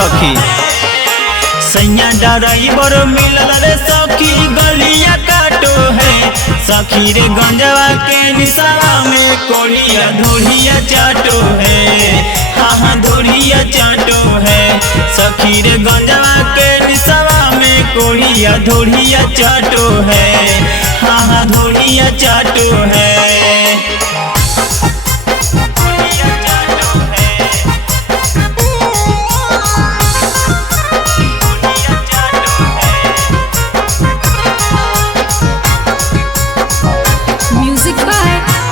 सखी। सैया ड्राइवर मिलल रे सखी गलिया काटो है सखी रे गंजवा के निशावा में कोढ़िया धोड़िया चाटो है। हाँ धोड़िया चाटो है सखी रे गंजवा के निशावा में कोढ़िया धोड़िया चाटो है। हाँ धोड़िया चाटो है। Music by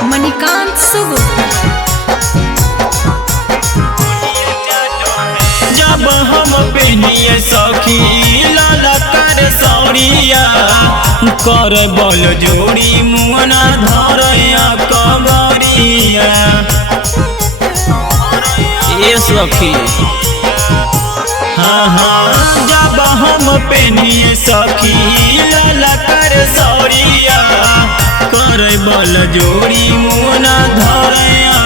Manikant Sugu. जब हम पहनिए सखी लाला कर सौरिया कर बल जोड़ी मुना धरया कबरिया ये सखी। हाँ जब हम पहनिए सखी लाला कर सौरिया कर बल जोड़ी मुना धरया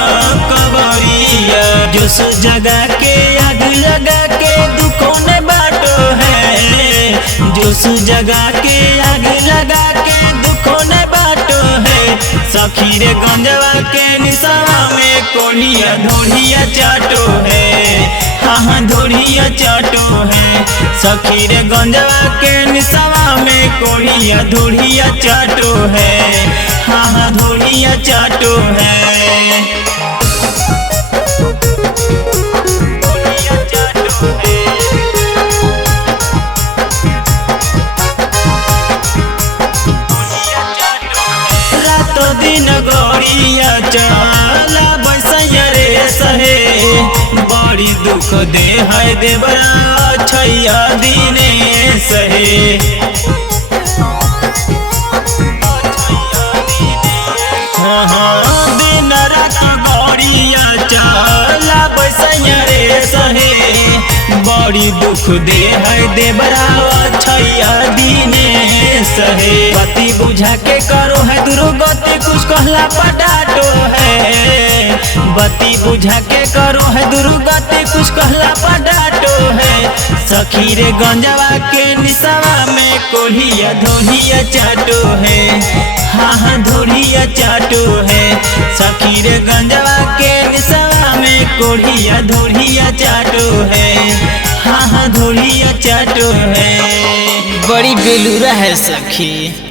कबरिया। जोश जगा के आग लगा के दुखों ने बाटो है। जोश जगा के आग लगा के दुखों ने बाटो है सखी रे गंजवा के निशावा में कोढ़िया धोड़िया चाटो है। हाँ धोड़िया चाटो है सखी रे गंजवा के निशावा में कोढ़िया धोड़िया चाटो है। हाँ धोड़िया चाटो है। दिन गौरिया चला बैसैया रे सहे बड़ी दुख दे है देवरा छैया दिने सहे। हाँ दिन रात गौरिया चला बैसैया रे सहे बड़ी दुख दे है देवरा छैया दिने सहे। पति बुझा के करो है दुर्गति कुछ कहला पटाटो है। बत्ती बुझा के करो है दुर्गति कुछ कहला पटाटो है सखी रे गंजवा के निशावा में कोढ़िया धोड़िया चाटो है। हाँ धोड़िया चाटो है सखी रे गंजवा के निशावा में कोढ़िया धोड़िया चाटो है। हाँ धोड़िया चाटो है। बड़ी बेलूरा है सखी।